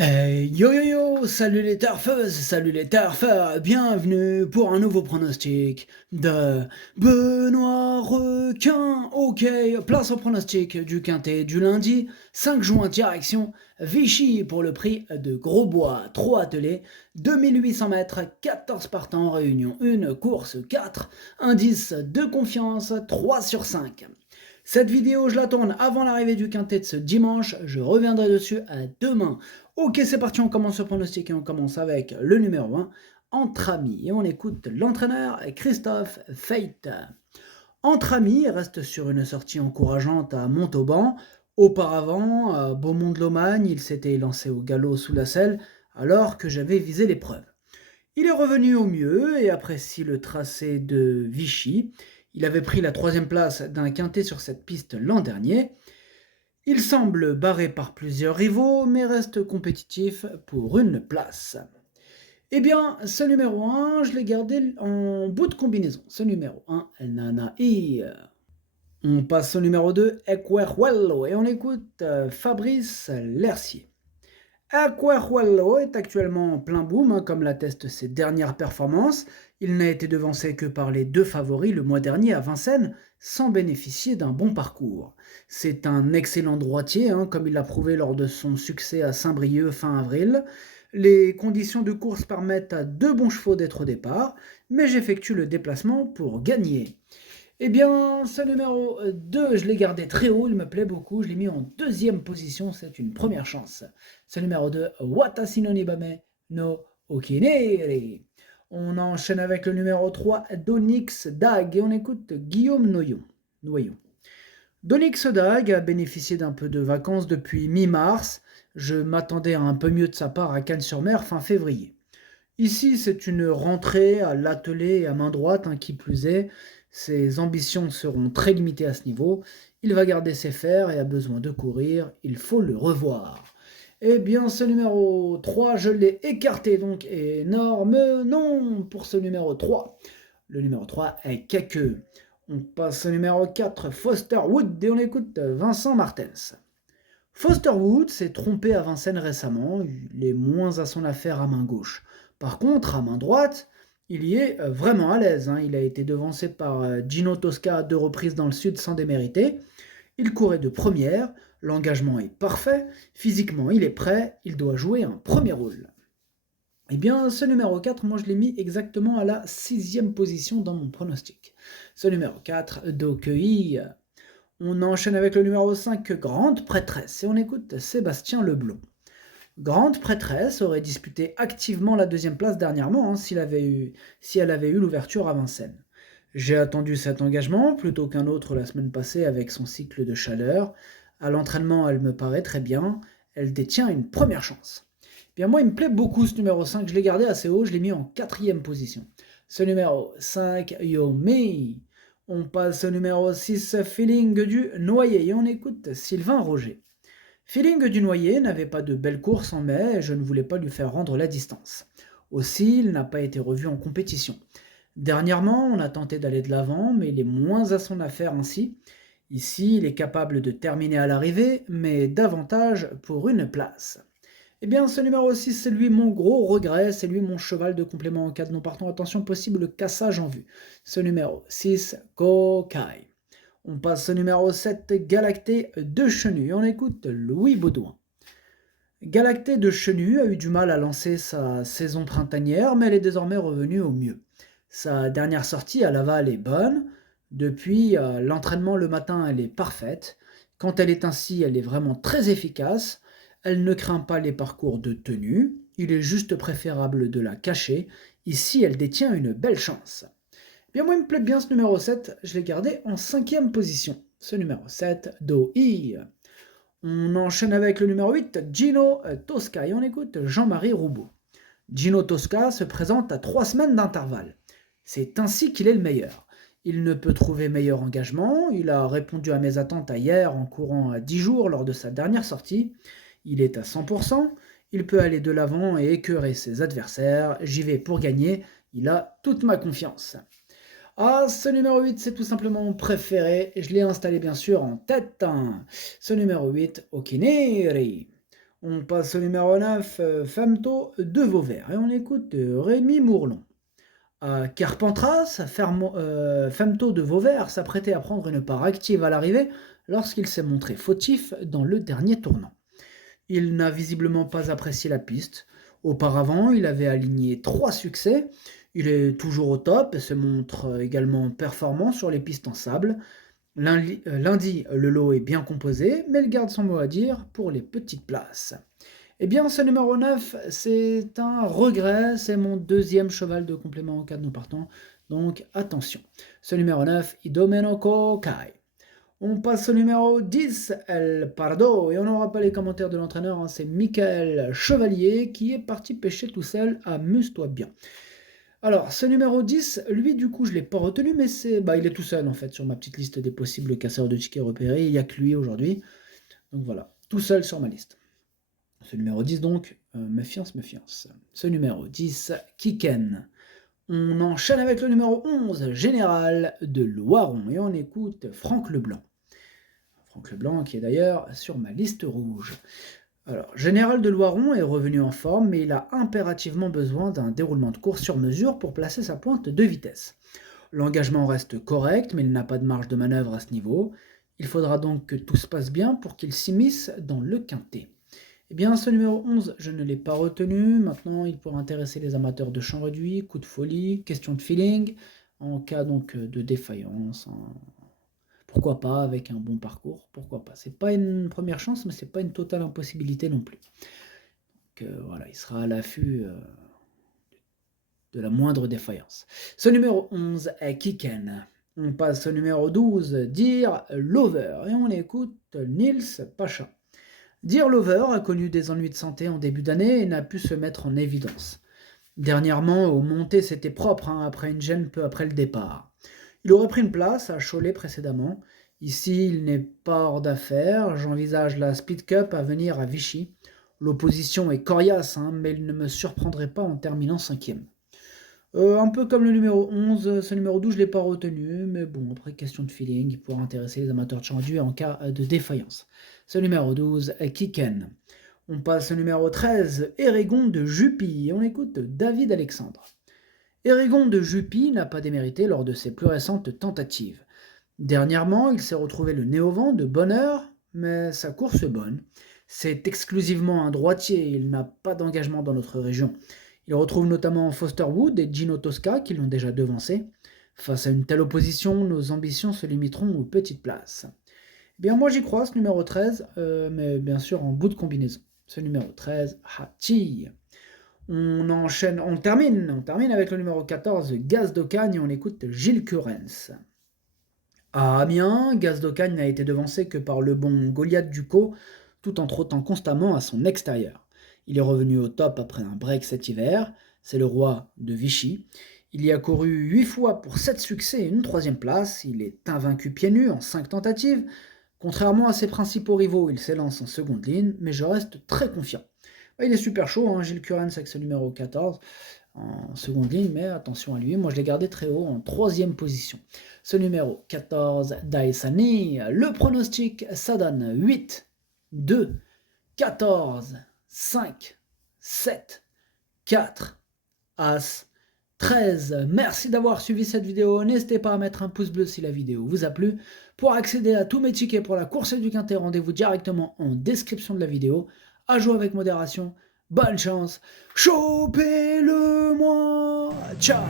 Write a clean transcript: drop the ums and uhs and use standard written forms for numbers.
Yo yo yo, salut les turfeuses, salut les turfeurs, bienvenue pour un nouveau pronostic de Benoît Requin. Ok, place au pronostic du quintet du lundi 5 juin, direction Vichy pour le prix de Grosbois, 3 attelés, 2800 mètres, 14 partants, réunion 1, course 4, indice de confiance 3 sur 5. Cette vidéo, je la tourne avant l'arrivée du quintet de ce dimanche, je reviendrai dessus à demain. Ok, c'est parti, on commence ce pronostic et on commence avec le numéro 1, Entre Amis. Et on écoute l'entraîneur Christophe Feit. Entre Amis reste sur une sortie encourageante à Montauban. Auparavant, à Beaumont-de-Lomagne, il s'était lancé au galop sous la selle alors que j'avais visé l'épreuve. Il est revenu au mieux et apprécie le tracé de Vichy. Il avait pris la 3e place d'un quintet sur cette piste l'an dernier. Il semble barré par plusieurs rivaux, mais reste compétitif pour une place. Eh bien, ce numéro 1, je l'ai gardé en bout de combinaison. Ce numéro 1, Nanaï. On passe au numéro 2, Equerhuello, et on écoute Fabrice Lercier. Aquajuelo est actuellement en plein boom, comme l'attestent ses dernières performances. Il n'a été devancé que par les 2 favoris le mois dernier à Vincennes, sans bénéficier d'un bon parcours. C'est un excellent droitier, comme il l'a prouvé lors de son succès à Saint-Brieuc fin avril. Les conditions de course permettent à 2 bons chevaux d'être au départ, mais j'effectue le déplacement pour gagner. Eh bien, ce numéro 2, je l'ai gardé très haut, il me plaît beaucoup, je l'ai mis en 2e position, c'est une première chance. Ce numéro 2, Watashi no Nibame no Okinere. On enchaîne avec le numéro 3, Donix Dag, et on écoute Guillaume Noyon. Donix Dag a bénéficié d'un peu de vacances depuis mi-mars, je m'attendais à un peu mieux de sa part à Cannes-sur-Mer fin février. Ici, c'est une rentrée à l'attelé et à main droite, qui plus est. Ses ambitions seront très limitées à ce niveau. Il va garder ses fers et a besoin de courir. Il faut le revoir. Eh bien, ce numéro 3, je l'ai écarté, donc énorme non pour ce numéro 3. Le numéro 3 est Keke. On passe au numéro 4, Foster Wood, et on écoute Vincent Martens. Foster Wood s'est trompé à Vincennes récemment, il est moins à son affaire à main gauche. Par contre, à main droite, il y est vraiment à l'aise. Il a été devancé par Gino Tosca à 2 reprises dans le sud sans démériter. Il courait de première, l'engagement est parfait, physiquement il est prêt, il doit jouer un premier rôle. Eh bien, ce numéro 4, moi je l'ai mis exactement à la 6e position dans mon pronostic. Ce numéro 4, Dokei. On enchaîne avec le numéro 5, Grande Prêtresse, et on écoute Sébastien Leblond. Grande Prêtresse aurait disputé activement la 2e place dernièrement si elle avait eu l'ouverture à Vincennes. J'ai attendu cet engagement plutôt qu'un autre la semaine passée avec son cycle de chaleur. À l'entraînement, elle me paraît très bien. Elle détient une première chance. Bien moi, il me plaît beaucoup ce numéro 5. Je l'ai gardé assez haut. Je l'ai mis en 4e position. Ce numéro 5, Yomi. On passe au numéro 6, Feeling du Noyer. Et on écoute Sylvain Roger. Feeling du Noyer n'avait pas de belle course en mai et je ne voulais pas lui faire rendre la distance. Aussi, il n'a pas été revu en compétition. Dernièrement, on a tenté d'aller de l'avant, mais il est moins à son affaire ainsi. Ici, il est capable de terminer à l'arrivée, mais davantage pour une place. Eh bien, ce numéro 6, c'est lui mon gros regret, c'est lui mon cheval de complément en cas de non partant. Attention, possible cassage en vue. Ce numéro 6, Kokai. On passe au numéro 7, Galacté de Chenu, et on écoute Louis Baudouin. Galacté de Chenu a eu du mal à lancer sa saison printanière, mais elle est désormais revenue au mieux. Sa dernière sortie à Laval est bonne. Depuis l'entraînement le matin, elle est parfaite. Quand elle est ainsi, elle est vraiment très efficace. Elle ne craint pas les parcours de tenue. Il est juste préférable de la cacher. Ici, elle détient une belle chance. Bien, moi, il me plaît bien ce numéro 7. Je l'ai gardé en 5e position. Ce numéro 7, Do-I. On enchaîne avec le numéro 8, Gino Tosca. Et on écoute Jean-Marie Roubaud. Gino Tosca se présente à 3 semaines d'intervalle. C'est ainsi qu'il est le meilleur. Il ne peut trouver meilleur engagement. Il a répondu à mes attentes hier en courant à 10 jours lors de sa dernière sortie. Il est à 100%. Il peut aller de l'avant et écœurer ses adversaires. J'y vais pour gagner. Il a toute ma confiance. Ah, ce numéro 8, c'est tout simplement mon préféré. Je l'ai installé bien sûr en tête. Ce numéro 8, Okineri. On passe au numéro 9, Femto de Vauvert. Et on écoute Rémi Mourlon. À Carpentras, Femto de Vauvert s'apprêtait à prendre une part active à l'arrivée lorsqu'il s'est montré fautif dans le dernier tournant. Il n'a visiblement pas apprécié la piste. Auparavant, il avait aligné 3 succès. Il est toujours au top et se montre également performant sur les pistes en sable. Lundi, le lot est bien composé, mais il garde son mot à dire pour les petites places. Eh bien, ce numéro 9, c'est un regret, c'est mon deuxième cheval de complément en cas de nous partons, donc attention. Ce numéro 9, Idomenoco Kai. On passe au numéro 10, El Pardo, et on n'aura pas les commentaires de l'entraîneur, hein, c'est Michael Chevalier qui est parti pêcher tout seul, amuse-toi bien. Alors, ce numéro 10, lui, du coup, je ne l'ai pas retenu, mais il est tout seul, en fait, sur ma petite liste des possibles casseurs de tickets repérés. Il n'y a que lui aujourd'hui. Donc voilà, tout seul sur ma liste. Ce numéro 10, donc, méfiance. Ce numéro 10, Kiken. On enchaîne avec le numéro 11, Général de Loiron. Et on écoute Franck Leblanc. Franck Leblanc, qui est d'ailleurs sur ma liste rouge. Alors, Général de Loiron est revenu en forme, mais il a impérativement besoin d'un déroulement de course sur mesure pour placer sa pointe de vitesse. L'engagement reste correct, mais il n'a pas de marge de manœuvre à ce niveau. Il faudra donc que tout se passe bien pour qu'il s'immisce dans le quintet. Eh bien, ce numéro 11, je ne l'ai pas retenu. Maintenant, il pourra intéresser les amateurs de champ réduit, coup de folie, question de feeling, en cas donc de défaillance. Pourquoi pas, avec un bon parcours, pourquoi pas. C'est pas une première chance, mais c'est pas une totale impossibilité non plus. Donc voilà, il sera à l'affût de la moindre défaillance. Ce numéro 11 est Kiken. On passe au numéro 12, Dear Lover, et on écoute Nils Pacha. Dear Lover a connu des ennuis de santé en début d'année et n'a pu se mettre en évidence. Dernièrement, aux montées, c'était propre, après une gêne peu après le départ. Il aurait pris une place à Cholet précédemment. Ici, il n'est pas hors d'affaire. J'envisage la Speed Cup à venir à Vichy. L'opposition est coriace, mais il ne me surprendrait pas en terminant 5e. Un peu comme le numéro 11, ce numéro 12, je ne l'ai pas retenu, mais bon, après, question de feeling, il pourra intéresser les amateurs de chandu en cas de défaillance. Ce numéro 12, Kiken. On passe au numéro 13, Erégon de Jupy, et on écoute David Alexandre. Erégon de Jupy n'a pas démérité lors de ses plus récentes tentatives. Dernièrement, il s'est retrouvé le nez au vent de bonne heure, mais sa course est bonne. C'est exclusivement un droitier, il n'a pas d'engagement dans notre région. Il retrouve notamment Foster Wood et Gino Tosca qui l'ont déjà devancé. Face à une telle opposition, nos ambitions se limiteront aux petites places. Eh bien, moi j'y crois, ce numéro 13, mais bien sûr en bout de combinaison. Ce numéro 13, Hachi. On termine avec le numéro 14, Gaz d'Ocagne, et on écoute Gilles Curens. À Amiens, Gaz d'Ocagne n'a été devancé que par le bon Goliath Ducos, tout en trottant constamment à son extérieur. Il est revenu au top après un break cet hiver, c'est le roi de Vichy. Il y a couru 8 fois pour 7 succès et une 3e place, il est invaincu pieds nus en 5 tentatives. Contrairement à ses principaux rivaux, il s'élance en seconde ligne, mais je reste très confiant. Il est super chaud, Gilles Curens avec ce numéro 14 en seconde ligne, mais attention à lui, moi je l'ai gardé très haut en 3e position. Ce numéro 14, Daisani, le pronostic, ça donne 8, 2, 14, 5, 7, 4, As, 13. Merci d'avoir suivi cette vidéo. N'hésitez pas à mettre un pouce bleu si la vidéo vous a plu. Pour accéder à tous mes tickets pour la course du Quintet, rendez-vous directement en description de la vidéo. À jouer avec modération. Bonne chance. Chopez-le-moi. Ciao.